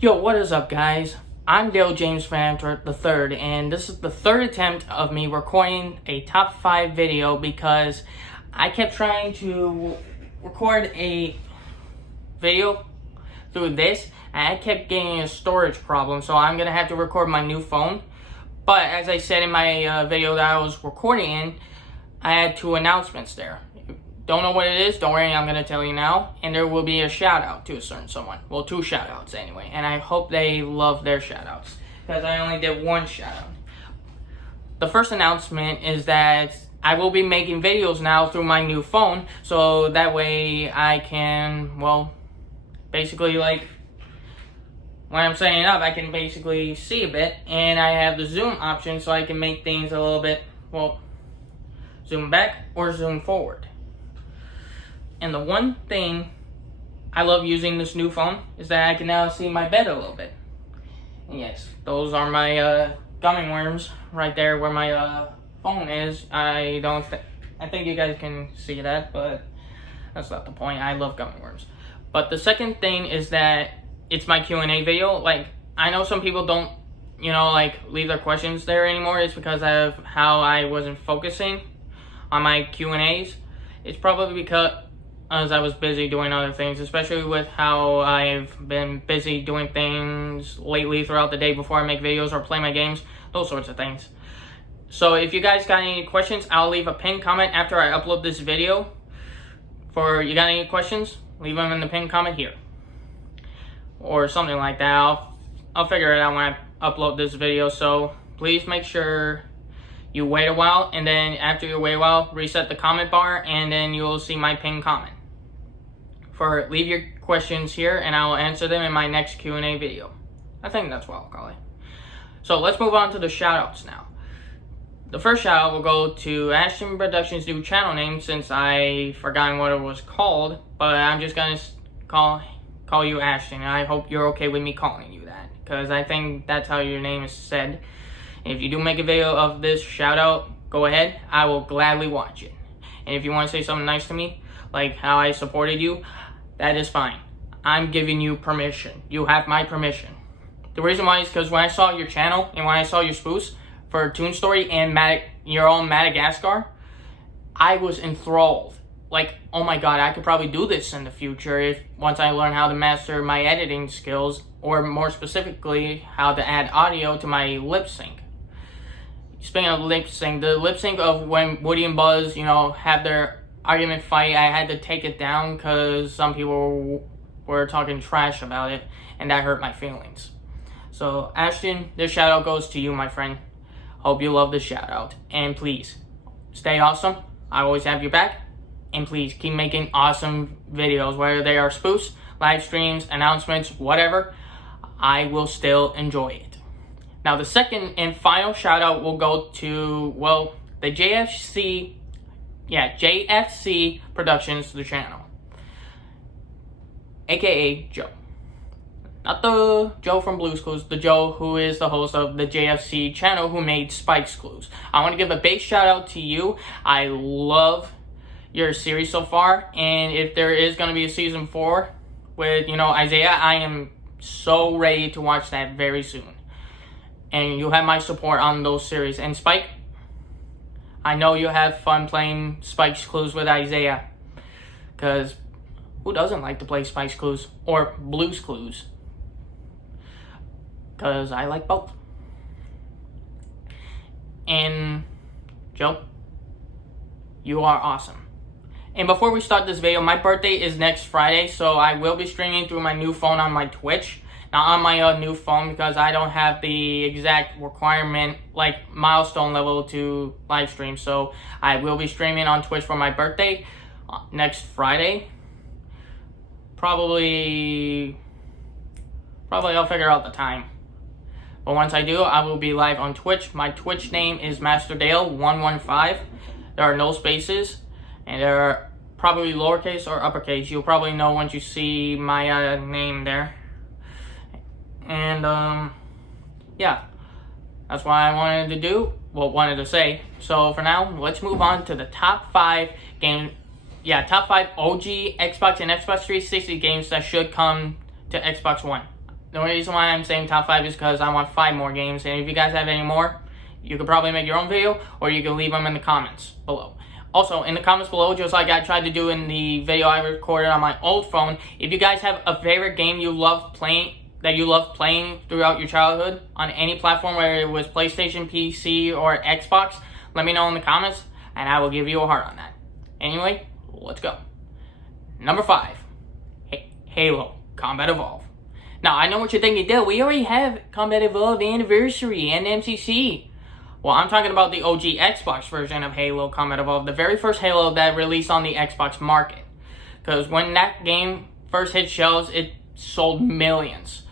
Yo, what is up, guys? I'm Dale James Fanter III, and this is the third attempt of me recording a top 5 video because I kept trying to record a video through this, and I kept getting a storage problem, so I'm gonna have to record my new phone. But as I said in my video that I was recording in, I had 2 announcements there. Don't know what it is, don't worry, I'm going to tell you now. And there will be a shout out to a certain someone. Well, 2 shout outs anyway. And I hope they love their shout outs, because I only did 1 shout out. The first announcement is that I will be making videos now through my new phone. So that way I can, well, basically like, when I'm setting it up, I can basically see a bit. And I have the zoom option so I can make things a little bit, well, zoom back or zoom forward. And the one thing I love using this new phone is that I can now see my bed a little bit. And yes, those are my gummy worms right there where my phone is. I think you guys can see that, but that's not the point. I love gummy worms. But the second thing is that it's my Q&A video. Like, I know some people don't, leave their questions there anymore. It's because of how I wasn't focusing on my Q&As. It's probably because as I was busy doing other things, especially with how I've been busy doing things lately throughout the day before I make videos or play my games, those sorts of things. So if you guys got any questions, I'll leave a pinned comment after I upload this video. You got any questions, leave them in the pinned comment here. Or something like that. I'll figure it out when I upload this video, so please make sure you wait a while, and then after you wait a while, reset the comment bar, and then you'll see my pinned comment. Leave your questions here, and I will answer them in my next Q&A video. I think that's what I'll call it. So let's move on to the shoutouts now. The first shoutout will go to Ashton Productions' new channel name, since I forgotten what it was called, but I'm just gonna call you Ashton, and I hope you're okay with me calling you that, because I think that's how your name is said. If you do make a video of this shout out, go ahead. I will gladly watch it. And if you want to say something nice to me, like how I supported you, that is fine. I'm giving you permission. You have my permission. The reason why is because when I saw your channel and when I saw your spoofs for Toon Story and your own Madagascar, I was enthralled. Like, oh my god, I could probably do this in the future once I learn how to master my editing skills, or more specifically, how to add audio to my lip sync. Speaking of lip sync, the lip sync of when Woody and Buzz, had their argument fight, I had to take it down because some people were talking trash about it, and that hurt my feelings. So, Ashton, this shout out goes to you, my friend. Hope you love this shout out. And please, stay awesome. I always have your back. And please, keep making awesome videos, whether they are spoofs, live streams, announcements, whatever. I will still enjoy it. Now, the second and final shout out will go to, well, the JFC Productions, the channel, aka Joe. Not the Joe from Blue's Clues, the Joe who is the host of the JFC channel who made Spike's Clues. I want to give a big shout out to you. I love your series so far, and if there is going to be a season 4 with, Isaiah, I am so ready to watch that very soon. And you have my support on those series. And Spike, I know you have fun playing Spike's Clues with Isaiah, because who doesn't like to play Spike's Clues or Blue's Clues? Because I like both. And Joe, you are awesome. And before we start this video, my birthday is next Friday, so I will be streaming through my new phone on my Twitch. Not on my new phone, because I don't have the exact requirement, like milestone level to live stream. So I will be streaming on Twitch for my birthday next Friday. Probably I'll figure out the time. But once I do, I will be live on Twitch. My Twitch name is MasterDale115. There are no spaces, and there are probably lowercase or uppercase. You'll probably know once you see my name there. And, yeah, that's what I wanted to say. So for now, let's move on to the top 5 top 5 OG Xbox and Xbox 360 games that should come to Xbox One. The only reason why I'm saying top 5 is because I want 5 more games, and if you guys have any more, you could probably make your own video, or you can leave them in the comments below. Also, in the comments below, just like I tried to do in the video I recorded on my old phone, if you guys have a favorite game you love playing, that you love playing throughout your childhood, on any platform, whether it was PlayStation, PC, or Xbox, let me know in the comments, and I will give you a heart on that. Anyway, let's go. Number 5, Halo Combat Evolved. Now, I know what you're thinking, Dale, we already have Combat Evolved Anniversary and MCC. Well, I'm talking about the OG Xbox version of Halo Combat Evolved, the very first Halo that released on the Xbox market. Because when that game first hit shelves, it sold millions.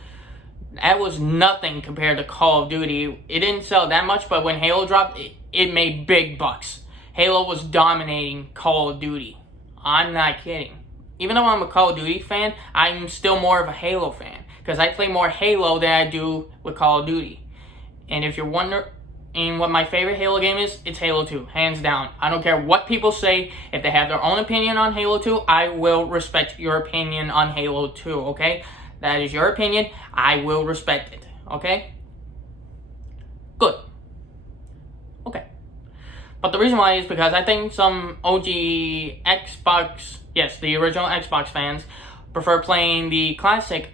That was nothing compared to Call of Duty. It didn't sell that much, but when Halo dropped, it made big bucks. Halo was dominating Call of Duty. I'm not kidding. Even though I'm a Call of Duty fan, I'm still more of a Halo fan, because I play more Halo than I do with Call of Duty. And if you're wondering what my favorite Halo game is, it's Halo 2, hands down. I don't care what people say. If they have their own opinion on Halo 2, I will respect your opinion on Halo 2, okay? That is your opinion. I will respect it, okay? Good. Okay. But the reason why is because I think some OG Xbox, yes, the original Xbox fans, prefer playing the classic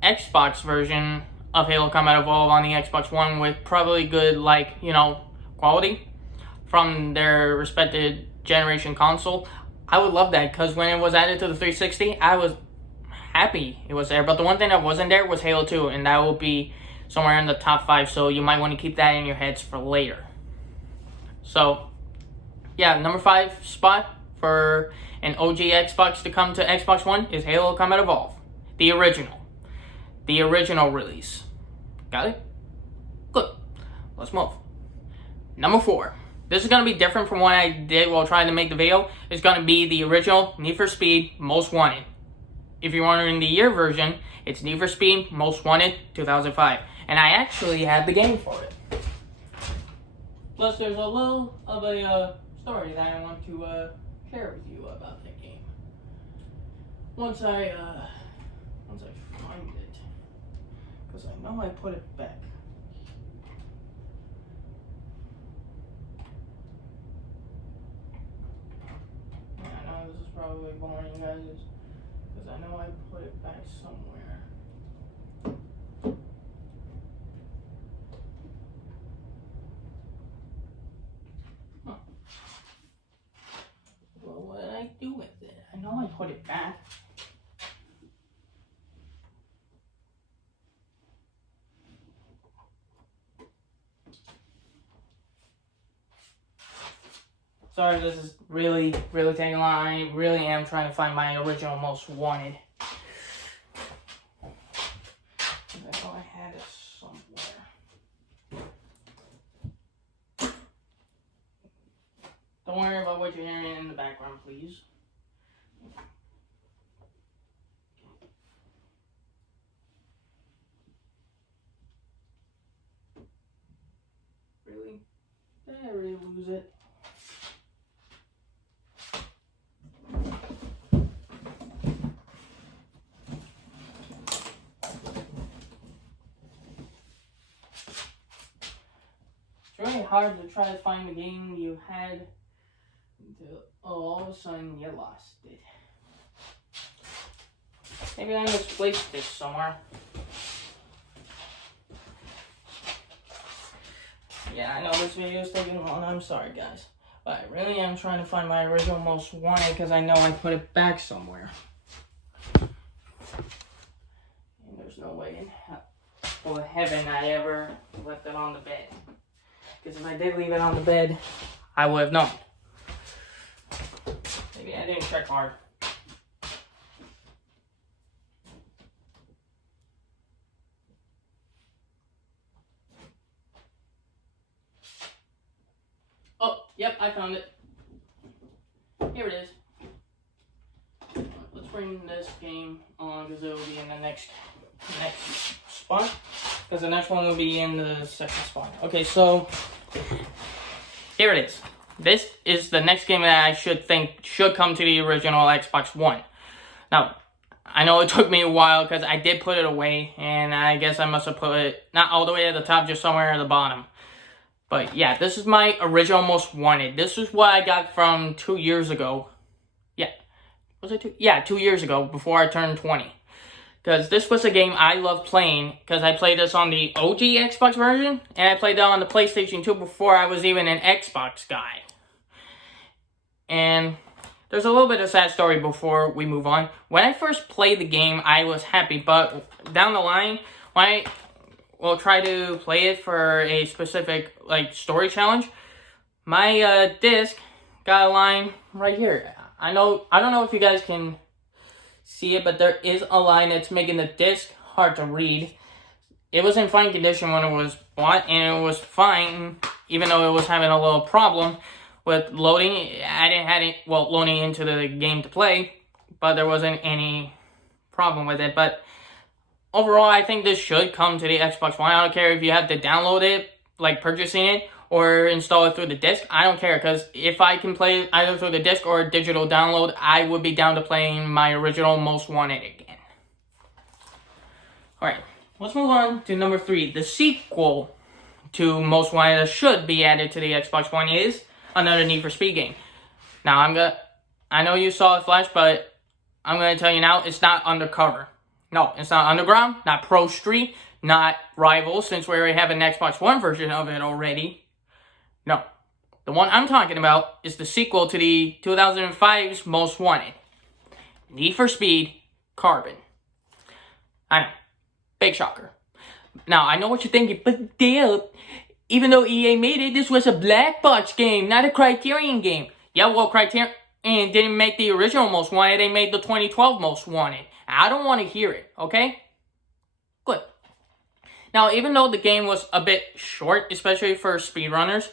Xbox version of Halo Combat Evolved on the Xbox One with probably good, quality from their respected generation console. I would love that, because when it was added to the 360, I was happy it was there. But the one thing that wasn't there was Halo 2, and that will be somewhere in the top 5, so you might want to keep that in your heads for later. So, yeah, number 5 spot for an OG Xbox to come to Xbox One is Halo Combat Evolved. The original release. Got it? Good. Let's move. Number 4. This is going to be different from what I did while trying to make the video. It's going to be the original Need for Speed Most Wanted. If you're wondering the year version, it's Need for Speed Most Wanted 2005. And I actually had the game for it. Plus, there's a little of a story that I want to share with you about that game. Once I find it, because I know I put it back. Yeah, I know this is probably boring, guys, because I know I put it back somewhere. Well, what did I do with it? I know I put it back. Sorry, this is really taking long. I really am trying to find my original Most Wanted. I know I had it somewhere. Don't worry about what you're hearing in the background, please. Really? Did I really lose it? It's really hard to try to find the game you had until all of a sudden you lost it. Maybe I misplaced this somewhere. Yeah, I know this video is taking long. I'm sorry, guys. But I really am trying to find my original Most Wanted because I know I put it back somewhere. And there's no way in heaven I ever left it on the bed. Because if I did leave it on the bed, I would have known. Maybe I didn't check hard. Oh, yep, I found it. Here it is. Let's bring this game on because it will be in the next spot. Because the next one will be in the second spot. Okay, so here it is. This is the next game that I should come to the original Xbox One. Now, I know it took me a while because I did put it away, and I guess I must have put it not all the way at the top, just somewhere at the bottom. But yeah, this is my original Most Wanted. This is what I got from 2 years ago. Yeah, was it 2? Yeah, 2 years ago, before I turned 20. Because this was a game I loved playing, because I played this on the OG Xbox version, and I played that on the PlayStation 2 before I was even an Xbox guy. And there's a little bit of sad story before we move on. When I first played the game, I was happy, but down the line, when I will try to play it for a specific story challenge, my disc got a line right here. I don't know if you guys can see it, but there is a line that's making the disc hard to read. It was in fine condition when it was bought, and it was fine, even though it was having a little problem with loading. I didn't have it, loading into the game to play, but there wasn't any problem with it. But overall, I think this should come to the Xbox One. I don't care if you have to download it, like purchasing it, or install it through the disc. I don't care, because if I can play it either through the disc or a digital download, I would be down to playing my original Most Wanted again. Alright, let's move on to number 3. The sequel to Most Wanted that should be added to the Xbox One is another Need for Speed game. Now, I know you saw a flash, but I'm going to tell you now, it's not Undercover. No, it's not Underground, not Pro Street, not Rivals, since we already have an Xbox One version of it already. No. The one I'm talking about is the sequel to the 2005's Most Wanted. Need for Speed Carbon. I know. Big shocker. Now, I know what you're thinking, but Dale, even though EA made it, this was a black box game, not a Criterion game. Yeah, well, Criterion didn't make the original Most Wanted, they made the 2012 Most Wanted. I don't want to hear it, okay? Good. Now, even though the game was a bit short, especially for speedrunners,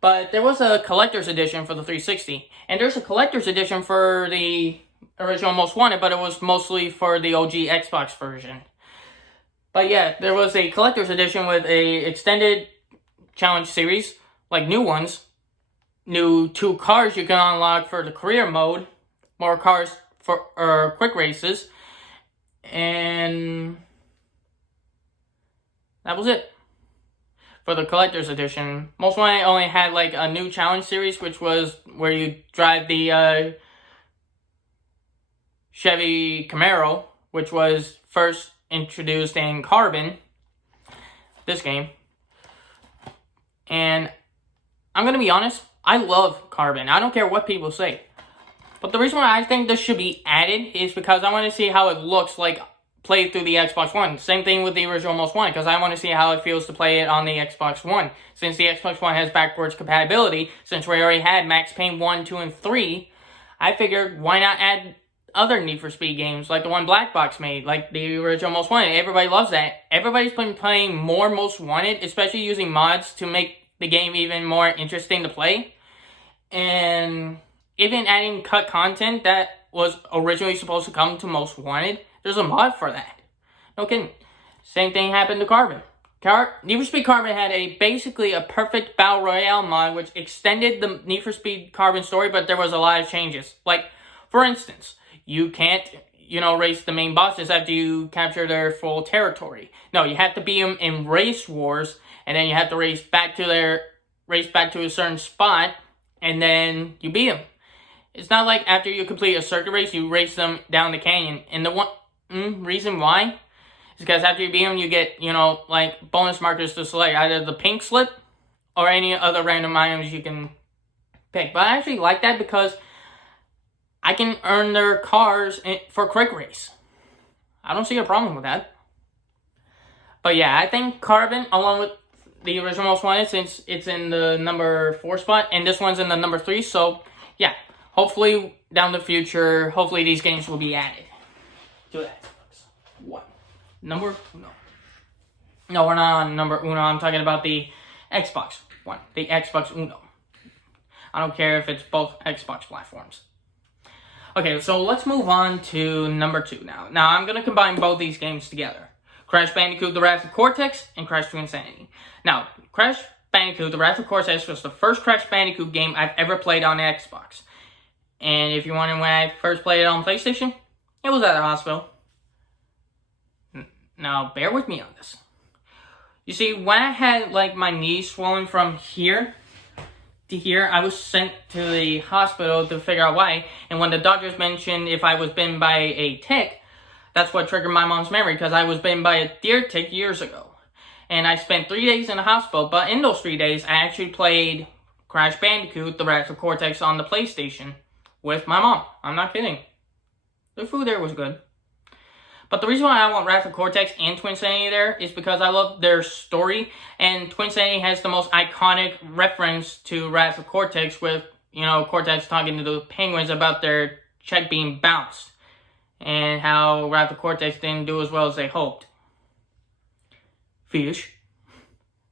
but there was a collector's edition for the 360, and there's a collector's edition for the original Most Wanted, but it was mostly for the OG Xbox version. But yeah, there was a collector's edition with a extended challenge series, like new ones, new 2 cars you can unlock for the career mode, more cars for quick races, and that was it for the collector's edition. Most Wanted only had a new challenge series, which was where you drive the Chevy Camaro, which was first introduced in Carbon, this game. And I'm gonna be honest, I love Carbon. I don't care what people say. But the reason why I think this should be added is because I want to see how it looks like played through the Xbox One. Same thing with the original Most Wanted, because I want to see how it feels to play it on the Xbox One. Since the Xbox One has backwards compatibility, since we already had Max Payne 1, 2, and 3, I figured why not add other Need for Speed games, like the one Black Box made, like the original Most Wanted. Everybody loves that. Everybody's been playing more Most Wanted, especially using mods to make the game even more interesting to play. And even adding cut content that was originally supposed to come to Most Wanted, there's a mod for that. No kidding. Same thing happened to Carbon. Need for Speed Carbon had basically a perfect Battle Royale mod, which extended the Need for Speed Carbon story, but there was a lot of changes. Like, for instance, you can't, race the main bosses after you capture their full territory. No, you have to beat them in race wars, and then you have to race back to a certain spot, and then you beat them. It's not like after you complete a circuit race, you race them down the canyon. And the reason why is because after you beat them, you get, bonus markers to select either the pink slip or any other random items you can pick. But I actually like that because I can earn their cars for quick race. I don't see a problem with that. But yeah, I think Carbon, along with the original Most Wanted, since it's in the number 4 spot, and this one's in the number 3, so yeah. Hopefully, down the future, these games will be added to the Xbox One. Number uno. No, we're not on number uno. I'm talking about the Xbox One. The Xbox Uno. I don't care if it's both Xbox platforms. Okay, so let's move on to number 2 now. Now, I'm going to combine both these games together. Crash Bandicoot: The Wrath of Cortex and Crash 2 Insanity. Now, Crash Bandicoot: The Wrath of Cortex was the first Crash Bandicoot game I've ever played on Xbox. And if you're wondering when I first played it on PlayStation, it was at the hospital. Now, bear with me on this. You see, when I had, like, my knee swollen from here to here, I was sent to the hospital to figure out why. And when the doctors mentioned if I was bitten by a tick, that's what triggered my mom's memory, because I was bitten by a deer tick years ago. And I spent 3 days in the hospital, but in those 3 days, I actually played Crash Bandicoot, the Wrath of Cortex on the PlayStation with my mom. I'm not kidding. The food there was good. But the reason why I want Wrath of Cortex and Twinsanity there is because I love their story, and Twinsanity has the most iconic reference to Wrath of Cortex with, Cortex talking to the penguins about their check being bounced, and how Wrath of Cortex didn't do as well as they hoped. Fish.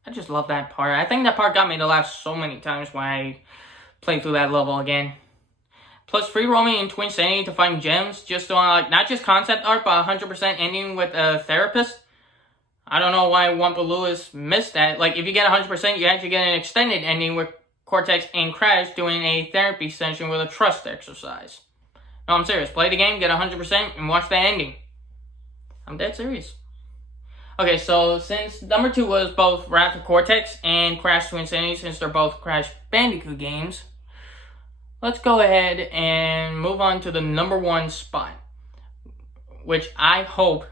I just love that part. I think that part got me to laugh so many times when I played through that level again. Plus, free roaming in Twinsanity to find gems, just on, not just concept art, but 100% ending with a therapist. I don't know why Wumpa Lewis missed that. Like, if you get 100%, you actually get an extended ending with Cortex and Crash doing a therapy session with a trust exercise. No, I'm serious. Play the game, get 100%, and watch that ending. I'm dead serious. Okay, so since number 2 was both Wrath of Cortex and Crash Twinsanity, since they're both Crash Bandicoot games, let's go ahead and move on to the number 1 spot, which I hope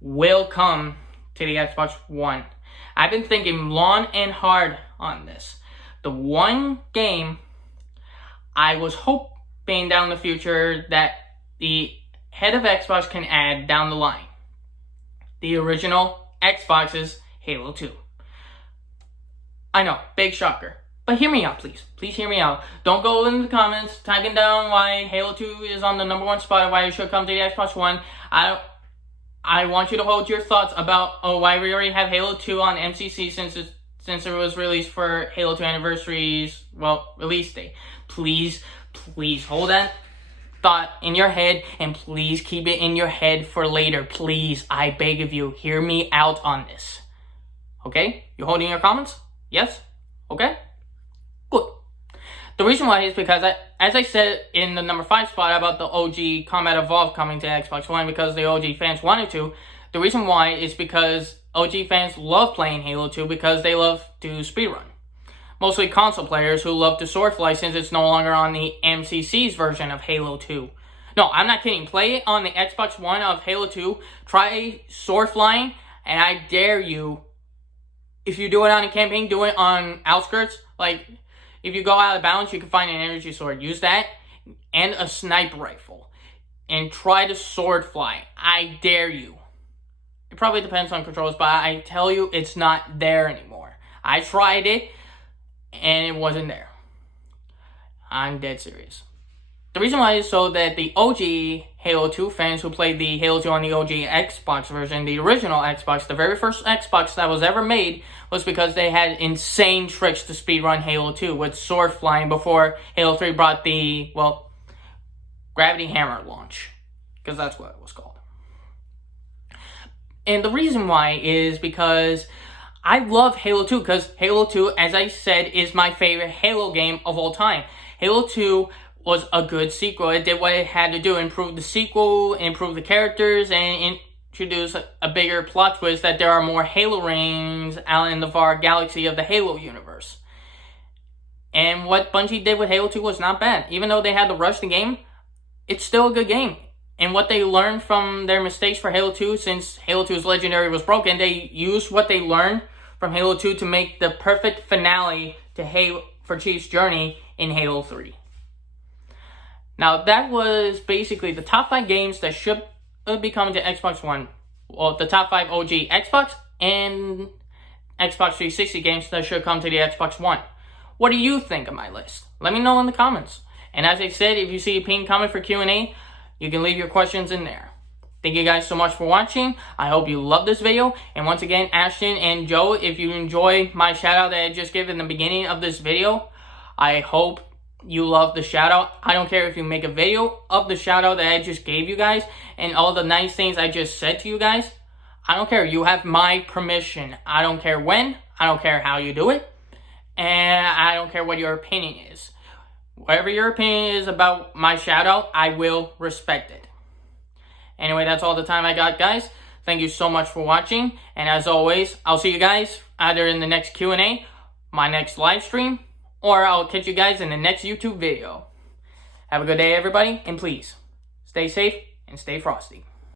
will come to the Xbox One. I've been thinking long and hard on this. The one game I was hoping down the future that the head of Xbox can add down the line. The original Xbox's Halo 2. I know, big shocker. But hear me out, please. Please hear me out. Don't go in the comments typing down why Halo 2 is on the number 1 spot, why it should come to the Xbox One. I want you to hold your thoughts about why we already have Halo 2 on MCC since it was released for Halo 2 Anniversary's, release date. Please hold that thought in your head, and please keep it in your head for later. Please, I beg of you, hear me out on this. Okay? You holding your comments? Yes? Okay? Good. The reason why is because, as I said in the number 5 spot about the OG Combat Evolved coming to Xbox One because the OG fans wanted to, the reason why is because OG fans love playing Halo 2 because they love to speedrun. Mostly console players who love to swordfly since it's no longer on the MCC's version of Halo 2. No, I'm not kidding. Play it on the Xbox One of Halo 2. Try sword flying, and I dare you, if you do it on a campaign, do it on outskirts. Like, if you go out of bounds, you can find an energy sword. Use that and a sniper rifle. And try to sword fly. I dare you. It probably depends on controls, but I tell you, it's not there anymore. I tried it, and it wasn't there. I'm dead serious. The reason why is so that the OG Halo 2 fans who played the Halo 2 on the OG Xbox version, the original Xbox, the very first Xbox that was ever made, was because they had insane tricks to speedrun Halo 2 with sword flying before Halo 3 brought the, Gravity Hammer launch. Because that's what it was called. And the reason why is because I love Halo 2 because Halo 2, as I said, is my favorite Halo game of all time. Halo 2 was a good sequel. It did what it had to do. Improve the sequel, improve the characters, and introduce a bigger plot twist that there are more Halo rings out in the far galaxy of the Halo universe. And what Bungie did with Halo 2 was not bad. Even though they had to rush the game, it's still a good game. And what they learned from their mistakes for Halo 2, since Halo 2's Legendary was broken, they used what they learned from Halo 2 to make the perfect finale to for Chief's journey in Halo 3. Now, that was basically the top 5 games that should be coming to Xbox One. Well, the top 5 OG Xbox and Xbox 360 games that should come to the Xbox One. What do you think of my list? Let me know in the comments. And as I said, if you see a pinned comment for Q&A, you can leave your questions in there. Thank you guys so much for watching. I hope you love this video. And once again, Ashton and Joe, if you enjoy my shout out that I just gave in the beginning of this video, I hope you love the shout out. I don't care if you make a video of the shout out that I just gave you guys and all the nice things I just said to you guys. I don't care. You have my permission. I don't care when. I don't care how you do it. And I don't care what your opinion is. Whatever your opinion is about my shout out, I will respect it. Anyway, that's all the time I got, guys. Thank you so much for watching. And as always, I'll see you guys either in the next Q&A, my next live stream, or I'll catch you guys in the next YouTube video. Have a good day, everybody, and please, stay safe and stay frosty.